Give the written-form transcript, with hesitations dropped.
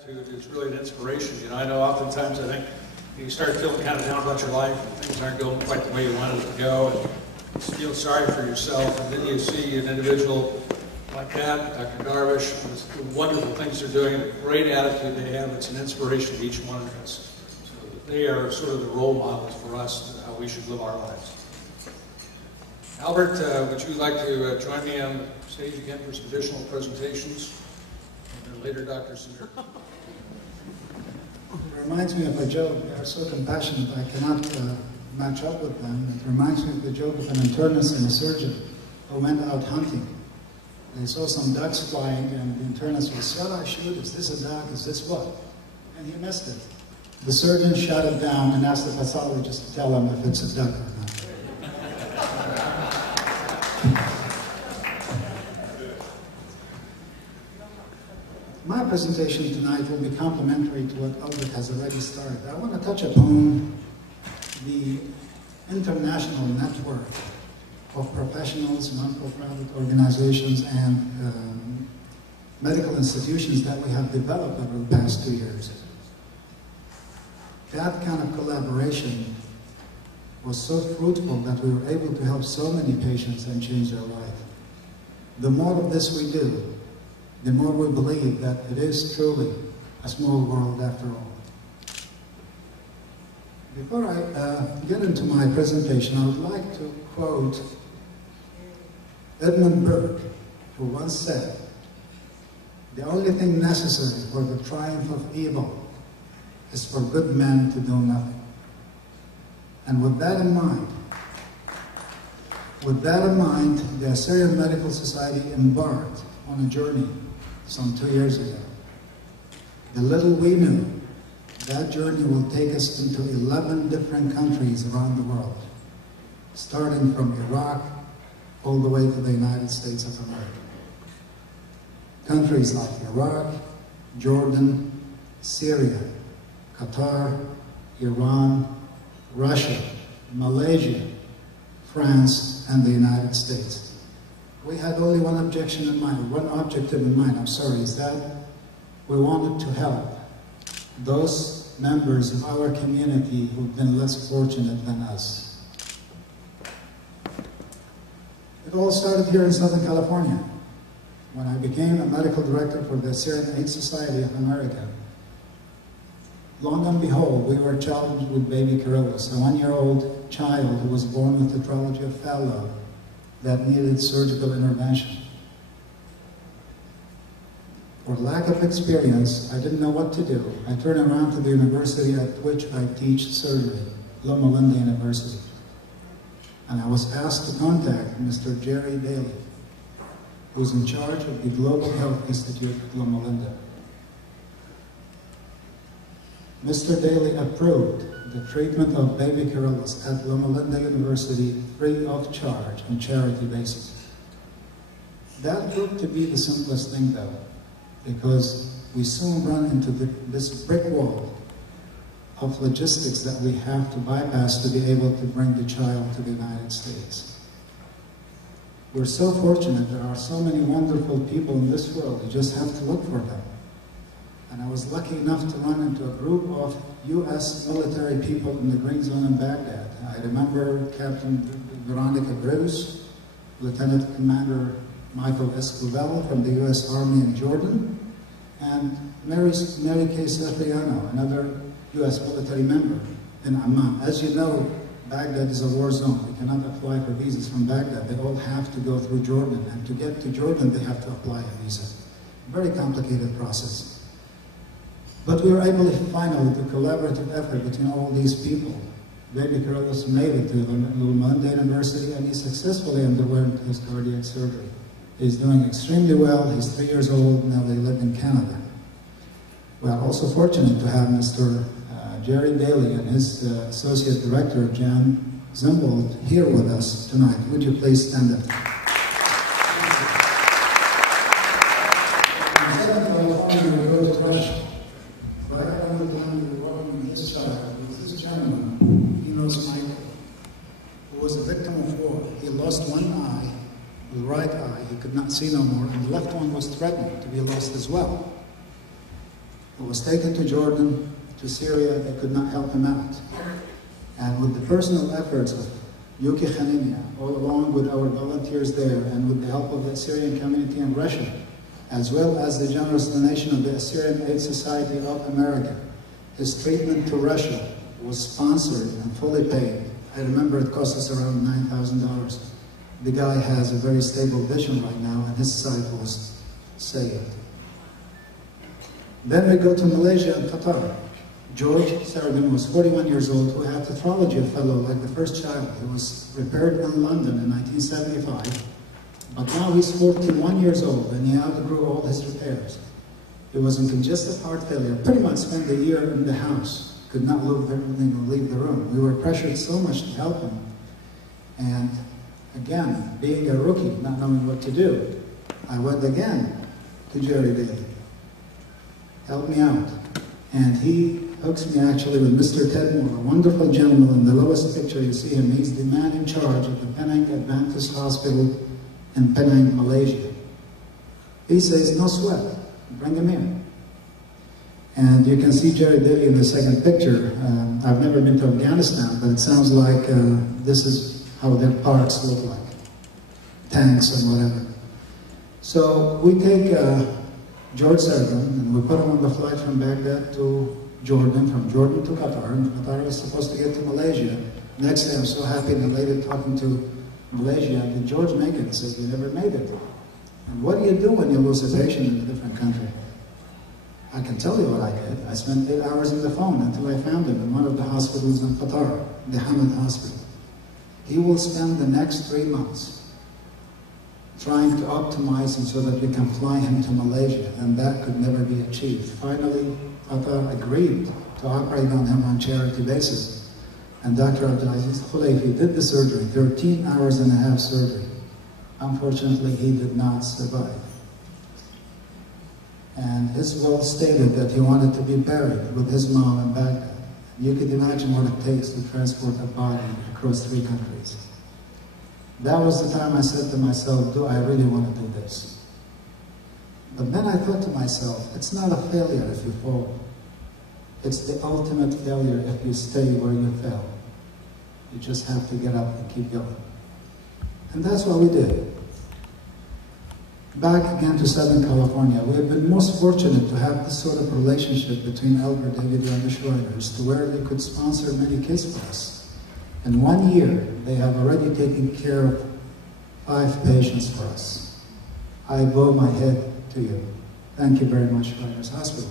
attitude is really an inspiration. You know, I know oftentimes I think you start feeling kind of down about your life and things aren't going quite the way you wanted it to go, and you feel sorry for yourself, and then you see an individual like that, Dr. Darvish, the wonderful things they're doing, the great attitude they have. It's an inspiration to each one of us. So they are sort of the role models for us to how we should live our lives. Albert, would you like to join me on the stage again for some additional presentations? And then later, Dr. Suter. It reminds me of a joke. They are so compassionate I cannot match up with them. It reminds me of the joke of an internist and a surgeon who went out hunting. They saw some ducks flying, and the internist was, shall I shoot? Is this a duck? Is this what? And he missed it. The surgeon shut it down and asked the pathologist to tell him if it's a duck or not. My presentation tonight will be complementary to what Albert has already started. I want to touch upon the international network of professionals, non-profit organizations, and medical institutions that we have developed over the past 2 years. That kind of collaboration was so fruitful that we were able to help so many patients and change their life. The more of this we do, the more we believe that it is truly a small world after all. Before I get into my presentation, I would like to quote Edmund Burke, who once said, "The only thing necessary for the triumph of evil is for good men to do nothing." And with that in mind, the Assyrian Medical Society embarked on a journey some 2 years ago. The little we knew, that journey will take us into 11 different countries around the world, starting from Iraq all the way to the United States of America. Countries like Iraq, Jordan, Syria, Qatar, Iran, Russia, Malaysia, France, and the United States. We had only one objective in mind, is that we wanted to help those members of our community who've been less fortunate than us. It all started here in Southern California, when I became a medical director for the Assyrian Aid Society of America. Long and behold, we were challenged with baby Kyrillos, a 1-year-old child who was born with tetralogy of Fallot that needed surgical intervention. For lack of experience, I didn't know what to do. I turned around to the university at which I teach surgery, Loma Linda University. And I was asked to contact Mr. Jerry Daly, who's in charge of the Global Health Institute at Loma Linda. Mr. Daly approved the treatment of baby Kyrillos at Loma Linda University free of charge on charity basis. That proved to be the simplest thing though, because we soon run into this brick wall of logistics that we have to bypass to be able to bring the child to the United States. We're so fortunate there are so many wonderful people in this world, you just have to look for them. And I was lucky enough to run into a group of U.S. military people in the Green Zone in Baghdad. I remember Captain Veronica Bruce, Lieutenant Commander Michael Escovel from the U.S. Army in Jordan, and Mary Kay Sefriano, another U.S. military member in Amman. As you know, Baghdad is a war zone. You cannot apply for visas from Baghdad. They all have to go through Jordan, and to get to Jordan, they have to apply a visa. Very complicated process. But we were able to finally, with a collaborative effort between all these people, baby Kyrillos made it to Loma Linda University, and he successfully underwent his cardiac surgery. He's doing extremely well. He's 3 years old. Now they live in Canada. We are also fortunate to have Mr. Jerry Daly and his Associate Director, Jan Zimbold, here with us tonight. Would you please stand up? He could not see no more, and the left one was threatened to be lost as well. He was taken to Jordan, to Syria. They could not help him out. And with the personal efforts of Yuki Khanimia, all along with our volunteers there, and with the help of the Assyrian community in Russia, as well as the generous donation of the Assyrian Aid Society of America, his treatment to Russia was sponsored and fully paid. I remember it cost us around $9,000. The guy has a very stable vision right now, and his sight was saved. Then we go to Malaysia and Qatar. George Sargon was 41 years old, who had tetralogy fellow like the first child. He was repaired in London in 1975, but now he's 41 years old and he outgrew all his repairs. He was in congestive heart failure, pretty much spent a year in the house, could not leave the room. We were pressured so much to help him. And again, being a rookie, not knowing what to do, I went again to Jerry Daly. Help me out. And he hooks me actually with Mr. Ted Moore, a wonderful gentleman. In the lowest picture you see him, he's the man in charge of the Penang Adventist Hospital in Penang, Malaysia. He says, no sweat, bring him in. And you can see Jerry Daly in the second picture. I've never been to Afghanistan, but it sounds like this is how their parks look like. Tanks and whatever. So we take George Sargon and we put him on the flight from Baghdad to Jordan, from Jordan to Qatar, and Qatar was supposed to get to Malaysia. Next day I'm so happy and elated talking to Malaysia, did George make it? He said, you never made it. And what do you do when you lose a patient in a different country? I can tell you what I did. I spent 8 hours on the phone until I found him in one of the hospitals in Qatar, the Hamad Hospital. He will spend the next 3 months trying to optimize him so that we can fly him to Malaysia, and that could never be achieved. Finally, Qatar agreed to operate on him on charity basis. And Dr. Abdulaziz Khulayfi did the surgery, 13 hours and a half surgery. Unfortunately, he did not survive. And his will stated that he wanted to be buried with his mom in Baghdad. You could imagine what it takes to transport a body across 3 countries. That was the time I said to myself, do I really want to do this? But then I thought to myself, it's not a failure if you fall. It's the ultimate failure if you stay where you fell. You just have to get up and keep going. And that's what we did. Back again to Southern California, we have been most fortunate to have this sort of relationship between Albert David and the Schroeders to where they could sponsor many cases for us. In 1 year, they have already taken care of 5 patients for us. I bow my head to you. Thank you very much, Schroeders Hospital.